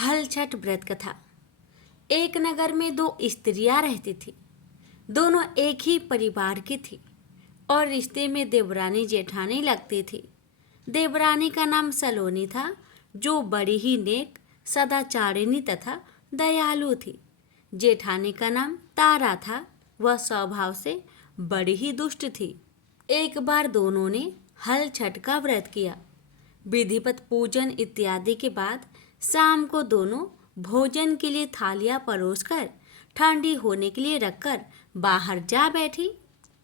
हल छठ व्रत कथा। एक नगर में दो स्त्रियां रहती थी। दोनों एक ही परिवार की थी और रिश्ते में देवरानी जेठानी लगती थी। देवरानी का नाम सलोनी था, जो बड़ी ही नेक, सदाचारिणी तथा दयालु थी। जेठानी का नाम तारा था। वह स्वभाव से बड़ी ही दुष्ट थी। एक बार दोनों ने हल छठ का व्रत किया। विधिवत पूजन इत्यादि के बाद शाम को दोनों भोजन के लिए थालियां परोसकर ठंडी होने के लिए रखकर बाहर जा बैठी।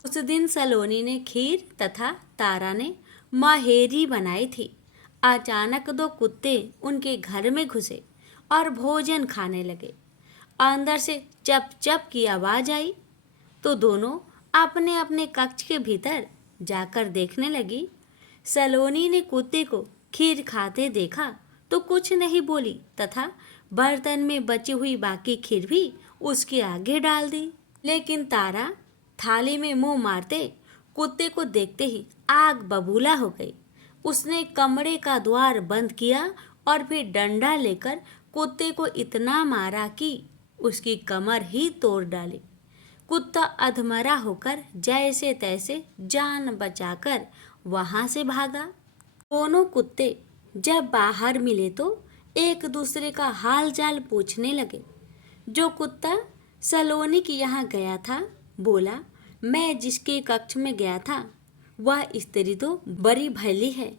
उस दिन सलोनी ने खीर तथा तारा ने माहेरी बनाई थी। अचानक दो कुत्ते उनके घर में घुसे और भोजन खाने लगे। अंदर से चप चप की आवाज आई तो दोनों अपने अपने कक्ष के भीतर जाकर देखने लगी। सलोनी ने कुत्ते को खीर खाते देखा तो कुछ नहीं बोली तथा बर्तन में बची हुई बाकी खीर भी उसके आगे डाल दी। लेकिन तारा थाली में मुंह मारते कुत्ते को देखते ही आग बबूला हो गई। उसने कमरे का द्वार बंद किया और फिर डंडा लेकर कुत्ते को इतना मारा कि उसकी कमर ही तोड़ डाली। कुत्ता अधमरा होकर जैसे तैसे जान बचाकर वहां से भागा। दोनों कुत्ते जब बाहर मिले तो एक दूसरे का हाल चाल पूछने लगे। जो कुत्ता सलोनी के यहाँ गया था बोला, मैं जिसके कक्ष में गया था वह स्त्री तो बड़ी भली है।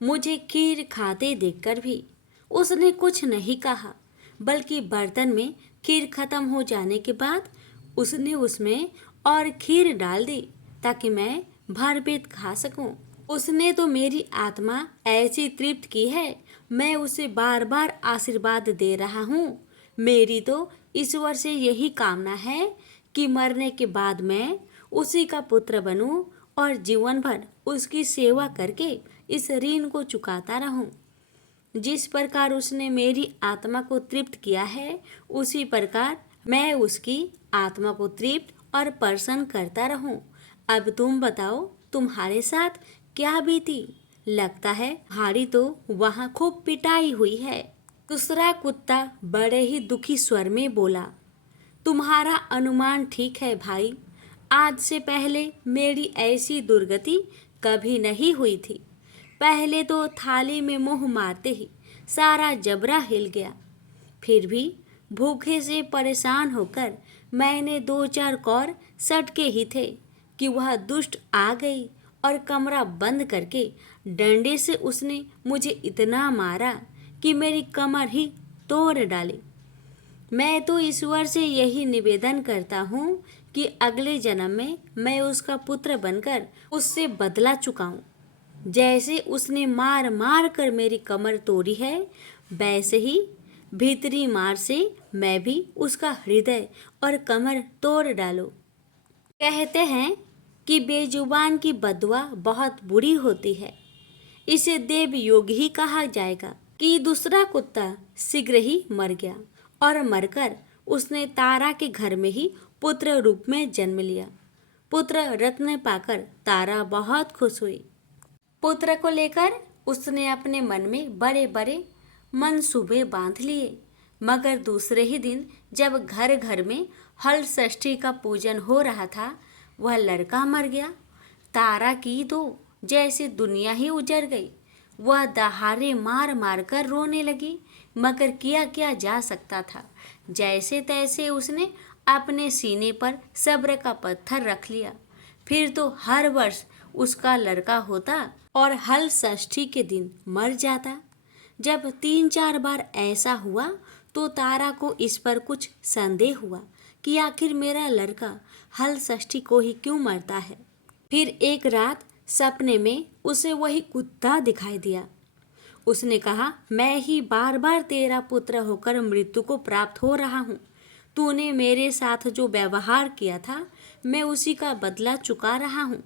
मुझे खीर खाते देखकर भी उसने कुछ नहीं कहा, बल्कि बर्तन में खीर खत्म हो जाने के बाद उसने उसमें और खीर डाल दी ताकि मैं भरपेट खा सकूं। उसने तो मेरी आत्मा ऐसी तृप्त की है, मैं उसे बार बार आशीर्वाद दे रहा हूँ। मेरी तो ईश्वर से यही कामना है कि मरने के बाद मैं उसी का पुत्र बनूं और जीवन भर उसकी सेवा करके इस ऋण को चुकाता रहूं। जिस प्रकार उसने मेरी आत्मा को तृप्त किया है, उसी प्रकार मैं उसकी आत्मा को तृप्त और प्रसन्न करता रहूं। अब तुम बताओ, तुम्हारे साथ क्या बीती? लगता है हारी तो वहाँ खूब पिटाई हुई है। दूसरा कुत्ता बड़े ही दुखी स्वर में बोला, तुम्हारा अनुमान ठीक है भाई। आज से पहले मेरी ऐसी दुर्गति कभी नहीं हुई थी। पहले तो थाली में मुंह मारते ही सारा जबरा हिल गया। फिर भी भूखे से परेशान होकर मैंने 2-4 कौर सटके ही थे कि वह दुष्ट आ गई और कमरा बंद करके डंडे से उसने मुझे इतना मारा कि मेरी कमर ही तोड़ डाली। मैं तो ईश्वर से यही निवेदन करता हूँ कि अगले जन्म में मैं उसका पुत्र बनकर उससे बदला चुकाऊं। जैसे उसने मार मार कर मेरी कमर तोड़ी है, वैसे ही भीतरी मार से मैं भी उसका हृदय और कमर तोड़ डालो। कहते हैं कि बेजुबान की बदुआ बहुत बुरी होती है। इसे देव योग ही कहा जाएगा। कि दूसरा कुत्ता शीघ्र ही मर गया और मरकर उसने तारा के घर में ही पुत्र रूप में जन्म लिया। पुत्र रत्न पाकर तारा बहुत खुश हुई। पुत्र को लेकर उसने अपने मन में बड़े बड़े मंसूबे बांध लिए। मगर दूसरे ही दिन जब घर घर में हल षष्ठी का पूजन हो रहा था, वह लड़का मर गया। तारा की तो जैसे दुनिया ही उजड़ गई। वह दहाड़े मार मार कर रोने लगी, मगर किया क्या जा सकता था। जैसे तैसे उसने अपने सीने पर सब्र का पत्थर रख लिया। फिर तो हर वर्ष उसका लड़का होता और हल षष्ठी के दिन मर जाता। जब 3-4 बार ऐसा हुआ तो तारा को इस पर कुछ संदेह हुआ कि आखिर मेरा लड़का हल षष्ठी को ही क्यों मरता है। फिर एक रात सपने में उसे वही कुत्ता दिखाई दिया। उसने कहा, मैं ही बार बार तेरा पुत्र होकर मृत्यु को प्राप्त हो रहा हूँ। तूने मेरे साथ जो व्यवहार किया था, मैं उसी का बदला चुका रहा हूँ।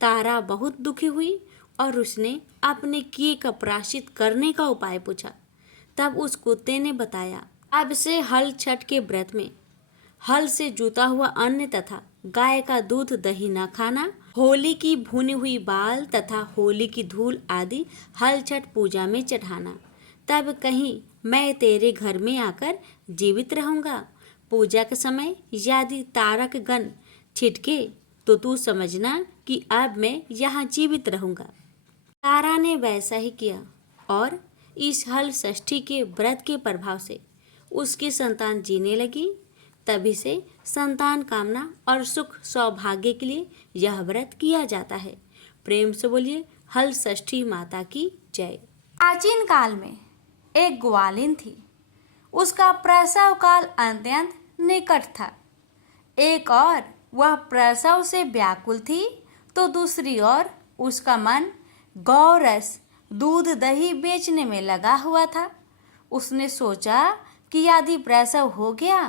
तारा बहुत दुखी हुई और उसने अपने किए का प्रायश्चित करने का उपाय पूछा। तब उस कुत्ते ने बताया, अब से हल छठ के व्रत में हल से जुता हुआ अन्न तथा गाय का दूध दही न खाना, होली की भुनी हुई बाल तथा होली की धूल आदि हल छठ पूजा में चढ़ाना। तब कहीं मैं तेरे घर में आकर जीवित रहूंगा। पूजा के समय यदि तारक गण छिटके तो तू समझना कि अब मैं यहाँ जीवित रहूंगा। तारा ने वैसा ही किया और इस हल षष्ठी के व्रत के प्रभाव से उसकी संतान जीने लगी। तभी से संतान कामना और सुख सौभाग्य के लिए यह व्रत किया जाता है। प्रेम से बोलिए हल षष्ठी माता की जय। प्राचीन काल में एक ग्वालिन थी। उसका प्रसव काल अत्यंत निकट था। एक और वह प्रसव से व्याकुल थी तो दूसरी ओर उसका मन गौरस दूध दही बेचने में लगा हुआ था। उसने सोचा कि यदि प्रसव हो गया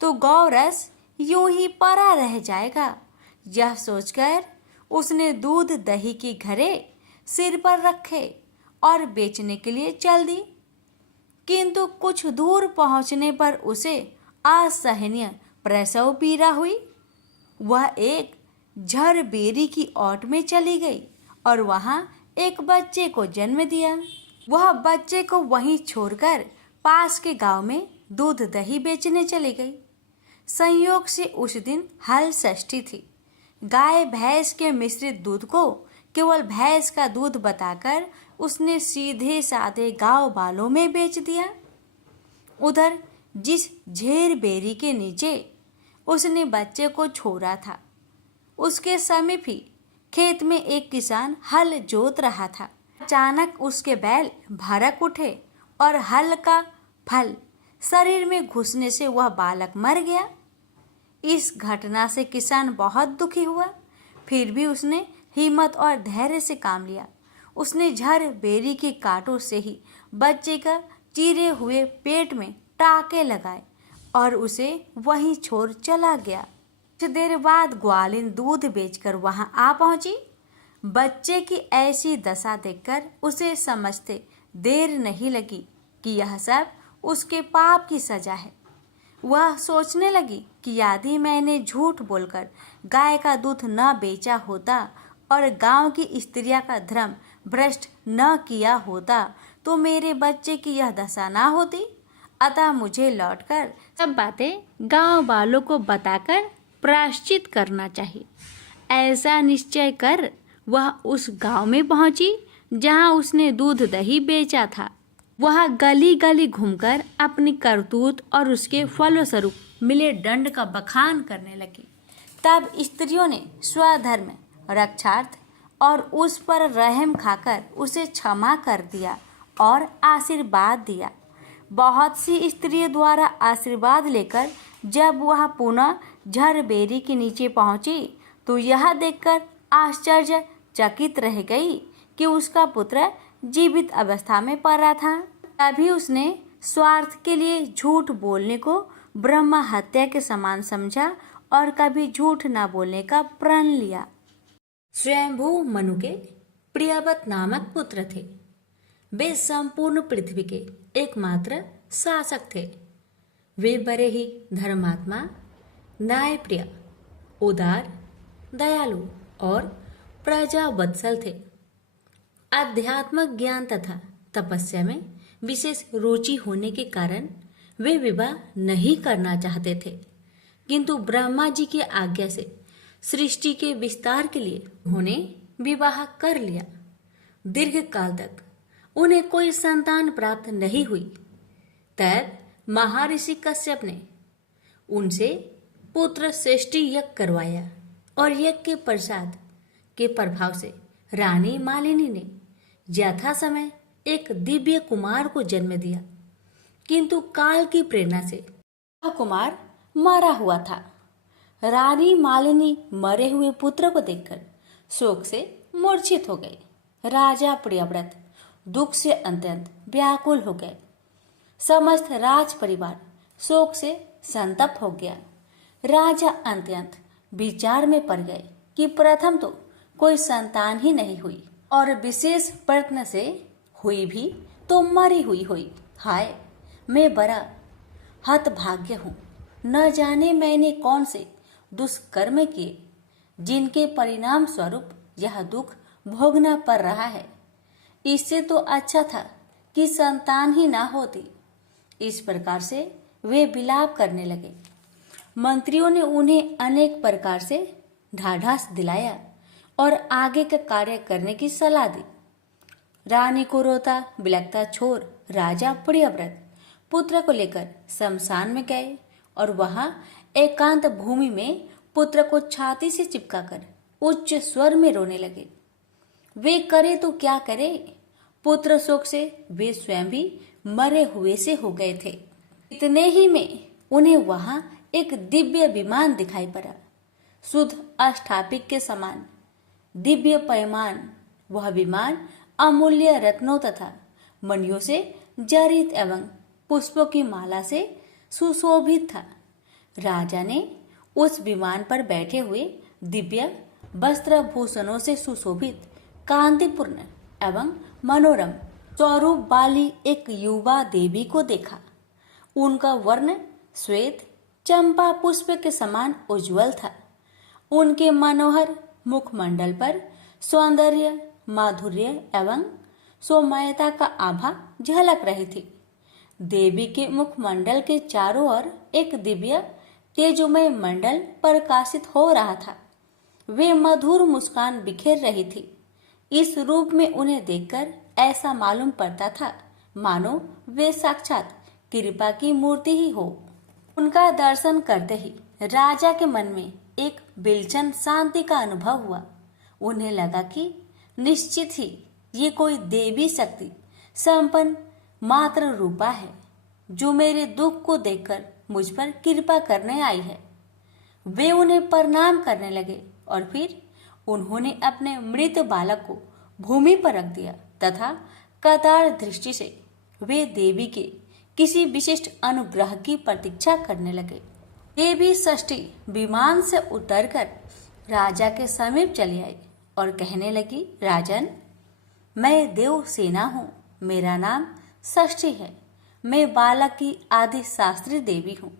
तो गौरस यूं ही पड़ा रह जाएगा। यह सोचकर उसने दूध दही की घड़े सिर पर रखे और बेचने के लिए चल दी। किंतु कुछ दूर पहुंचने पर उसे असहनीय प्रसव पीड़ा हुई। वह एक झरबेरी की ओट में चली गई और वहां एक बच्चे को जन्म दिया। वह बच्चे को वहीं छोड़कर पास के गांव में दूध दही बेचने चली गई। संयोग से उस दिन हल षष्ठी थी। गाय भैंस के मिश्रित दूध को केवल भैंस का दूध बताकर उसने सीधे साधे गांव वालों में बेच दिया। उधर जिस झेर बेरी के नीचे उसने बच्चे को छोड़ा था उसके समीप ही खेत में एक किसान हल जोत रहा था। अचानक उसके बैल भड़क उठे और हल का फल शरीर में घुसने से वह बालक मर गया। इस घटना से किसान बहुत दुखी हुआ। फिर भी उसने हिम्मत और धैर्य से काम लिया। उसने झर बेरी के कांटों से ही बच्चे का चीरे हुए पेट में टाके लगाए और उसे वहीं छोड़ चला गया। कुछ देर बाद ग्वालिन दूध बेचकर वहां आ पहुंची। बच्चे की ऐसी दशा देखकर उसे समझते देर नहीं लगी कि यह सब उसके पाप की सजा है। वह सोचने लगी कि यदि मैंने झूठ बोलकर गाय का दूध न बेचा होता और गांव की स्त्रियां का धर्म भ्रष्ट न किया होता तो मेरे बच्चे की यह दशा ना होती। अतः मुझे लौटकर सब बातें गांव वालों को बताकर प्रायश्चित करना चाहिए। ऐसा निश्चय कर वह उस गांव में पहुंची जहां उसने दूध दही बेचा था। वह गली गली घूमकर अपनी करतूत और उसके फलस्वरूप मिले दंड का बखान करने लगी। तब स्त्रियों ने स्वधर्म रक्षार्थ और उस पर रहम खाकर उसे क्षमा कर दिया और आशीर्वाद दिया। बहुत सी स्त्रियों द्वारा आशीर्वाद लेकर जब वह पुनः झरबेरी के नीचे पहुंची तो यह देखकर आश्चर्यचकित रह गई कि उसका पुत्र जीवित अवस्था में पड़ा था। तभी उसने स्वार्थ के लिए झूठ बोलने को ब्रह्म हत्या के समान समझा और कभी झूठ न बोलने का प्रण लिया। स्वयंभू मनु के प्रियव्रत नामक पुत्र थे। वे संपूर्ण पृथ्वी के एकमात्र शासक थे। वे बड़े ही धर्मात्मा, न्यायप्रिय, उदार, दयालु और प्रजावत्सल थे। आध्यात्मिक ज्ञान तथा तपस्या में विशेष रुचि होने के कारण वे विवाह नहीं करना चाहते थे, किंतु ब्रह्मा जी की आज्ञा से सृष्टि के विस्तार के लिए उन्होंने विवाह कर लिया। दीर्घ काल तक उन्हें कोई संतान प्राप्त नहीं हुई। तब महर्षि कश्यप ने उनसे पुत्र श्रेष्ठी यज्ञ करवाया और यज्ञ के प्रसाद के प्रभाव से रानी मालिनी ने यथा समय एक दिव्य कुमार को जन्म दिया, किंतु काल की प्रेरणा से वह कुमार मरा हुआ था। रानी मालिनी मरे हुए पुत्र को देखकर शोक से मूर्छित हो गए। राजा प्रियव्रत दुख से अत्यंत व्याकुल हो गए। समस्त राज परिवार शोक से संतप्त हो गया। राजा अत्यंत विचार में पड़ गए कि प्रथम तो कोई संतान ही नहीं हुई और विशेष प्रयत्न से हुई भी तो मरी हुई। हाय, मैं बड़ा हतभाग्य हूँ। न जाने मैंने कौन से दुष्कर्म किए जिनके परिणाम स्वरूप यह दुख भोगना पड़ रहा है। इससे तो अच्छा था कि संतान ही ना होती। इस प्रकार से वे विलाप करने लगे। मंत्रियों ने उन्हें अनेक प्रकार से ढाढ़स दिलाया और आगे का कार्य करने की सलाह दी। रानी को रोता बिलखता छोड़ राजा प्रियव्रत पुत्र को लेकर शमशान में गए और वहां एकांत भूमि में पुत्र को छाती से चिपकाकर उच्च स्वर में रोने लगे। वे करे तो क्या करे, पुत्र शोक से वे स्वयं भी मरे हुए से हो गए थे। इतने ही में उन्हें वहां एक दिव्य विमान दिखाई पड़ा, शुद्ध अष्टापिक के समान दिव्य पैमान। वह विमान अमूल्य रत्नों तथा मणियों से जड़ित एवं पुष्पों की माला से सुशोभित था। राजा ने उस विमान पर बैठे हुए दिव्य वस्त्र भूषणों से सुशोभित कांतिपूर्ण एवं मनोरम स्वरूप वाली एक युवा देवी को देखा। उनका वर्ण श्वेत चंपा पुष्प के समान उज्जवल था। उनके मनोहर मुखमंडल पर सौंदर्य, माधुर्य एवं सौम्यता का आभा झलक रही थी। देवी के मुखमंडल के चारों ओर एक दिव्य तेजोमय मंडल प्रकाशित हो रहा था। वे मधुर मुस्कान बिखेर रही थी। इस रूप में उन्हें देखकर ऐसा मालूम पड़ता था मानो वे साक्षात कृपा की मूर्ति ही हो। उनका दर्शन करते ही राजा के मन में एक बिलचन शांति का अनुभव हुआ। उन्हें लगा कि निश्चित ही ये कोई देवी शक्ति संपन्न मात्र रूपा है जो मेरे दुख को देखकर मुझ पर कृपा करने आई है। वे उन्हें प्रणाम करने लगे और फिर उन्होंने अपने मृत बालक को भूमि पर रख दिया तथा कतार दृष्टि से वे देवी के किसी विशिष्ट अनुग्रह की प्रतीक्षा करने लगे। देवी षष्ठी विमान से उतरकर राजा के समीप चली आई और कहने लगी, राजन, मैं देव सेना हूँ, मेरा नाम षष्ठी है। मैं बालक की आदि शास्त्री देवी हूँ।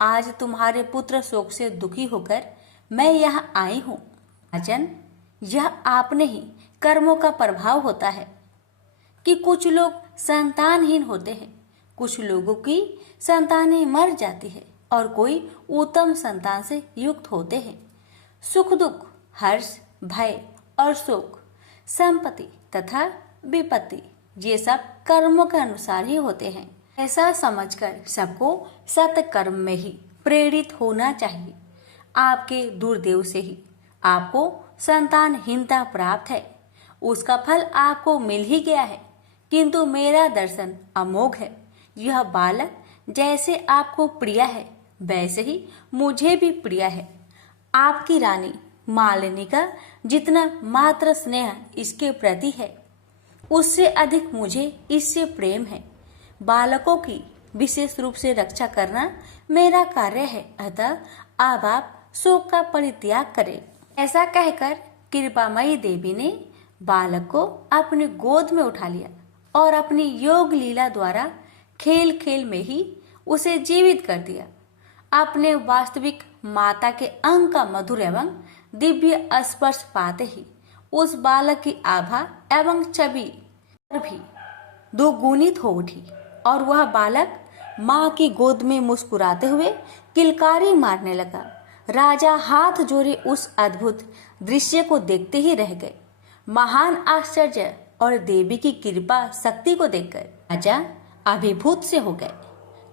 आज तुम्हारे पुत्र शोक से दुखी होकर मैं यहाँ आई हूँ। राजन, यह आपने ही कर्मों का प्रभाव होता है कि कुछ लोग संतानहीन होते हैं, कुछ लोगों की संतानें मर जाती है और कोई उत्तम संतान से युक्त होते हैं। सुख दुख, हर्ष, भय और शोक, संपत्ति तथा विपत्ति ये सब कर्मों के अनुसार ही होते हैं। ऐसा समझकर सबको सत्कर्म में ही प्रेरित होना चाहिए। आपके दुर्देव से ही आपको संतानहीनता प्राप्त है, उसका फल आपको मिल ही गया है। किंतु मेरा दर्शन अमोघ है। यह बालक जैसे आपको प्रिय है वैसे ही मुझे भी प्रिय है। आपकी रानी मालिनी का जितना मात्र स्नेह इसके प्रति है उससे अधिक मुझे इससे प्रेम है। बालकों की विशेष रूप से रक्षा करना मेरा कार्य है, अतः अब आप शोक का परित्याग करें। ऐसा कहकर कृपामयी देवी ने बालक को अपनी गोद में उठा लिया और अपनी योग लीला द्वारा खेल खेल में ही उसे जीवित कर दिया। अपने वास्तविक माता के अंग का मधुर एवं दिव्य स्पर्श पाते ही उस बालक की आभा एवं छवि भी दोगुनित हो उठी और वह बालक माँ की गोद में मुस्कुराते हुए किलकारी मारने लगा। राजा हाथ जोड़े उस अद्भुत दृश्य को देखते ही रह गए। महान आश्चर्य और देवी की कृपा शक्ति को देखकर राजा अभिभूत से हो गए।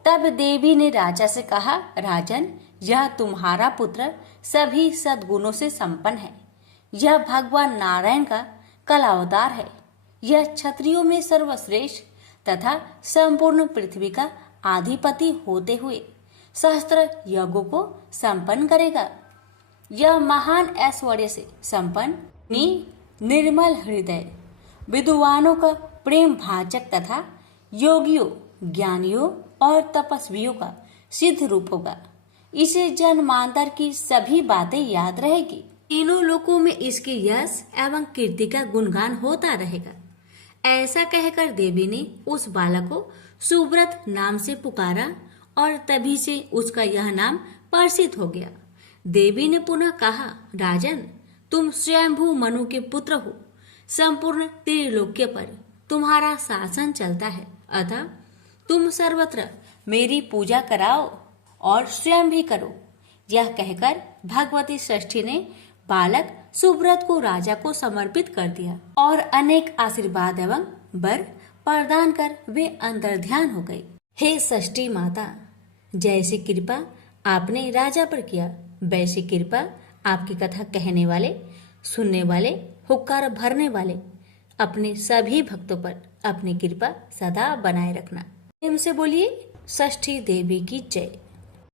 तब देवी ने राजा से कहा, राजन, यह तुम्हारा पुत्र सभी सद्गुणों से संपन्न है। यह भगवान नारायण का कलावतार है। यह क्षत्रियों में सर्वश्रेष्ठ तथा संपूर्ण पृथ्वी का आधिपति होते हुए सहस्त्र यज्ञों को संपन्न करेगा। यह महान ऐश्वर्य से संपन्न निर्मल हृदय विद्वानों का प्रेम भाजक तथा योगियों, ज्ञानियों और तपस्वियों का सिद्ध रूप होगा। इसे जन्मांतर की सभी बातें याद रहेगी। तीनों लोकों में इसके यश एवं कीर्ति का गुणगान होता रहेगा। ऐसा कहकर देवी ने उस बालक को सुव्रत नाम से पुकारा और तभी से उसका यह नाम प्रसिद्ध हो गया। देवी ने पुनः कहा, राजन, तुम स्वयंभू मनु के पुत्र हो। संपूर्ण त्रिलोक्य पर तुम्हारा शासन चलता है, अतः तुम सर्वत्र मेरी पूजा कराओ और स्वयं भी करो। यह कहकर भगवती षष्ठी ने बालक सुब्रत को राजा को समर्पित कर दिया और अनेक आशीर्वाद एवं वर प्रदान कर वे अंतर्ध्यान हो गई। हे षष्ठी माता, जैसी कृपा आपने राजा पर किया, वैसी कृपा आपकी कथा कहने वाले, सुनने वाले, हुक्कार भरने वाले अपने सभी भक्तों पर अपनी कृपा सदा बनाए रखना। प्रेम से बोलिए षष्ठी देवी की जय।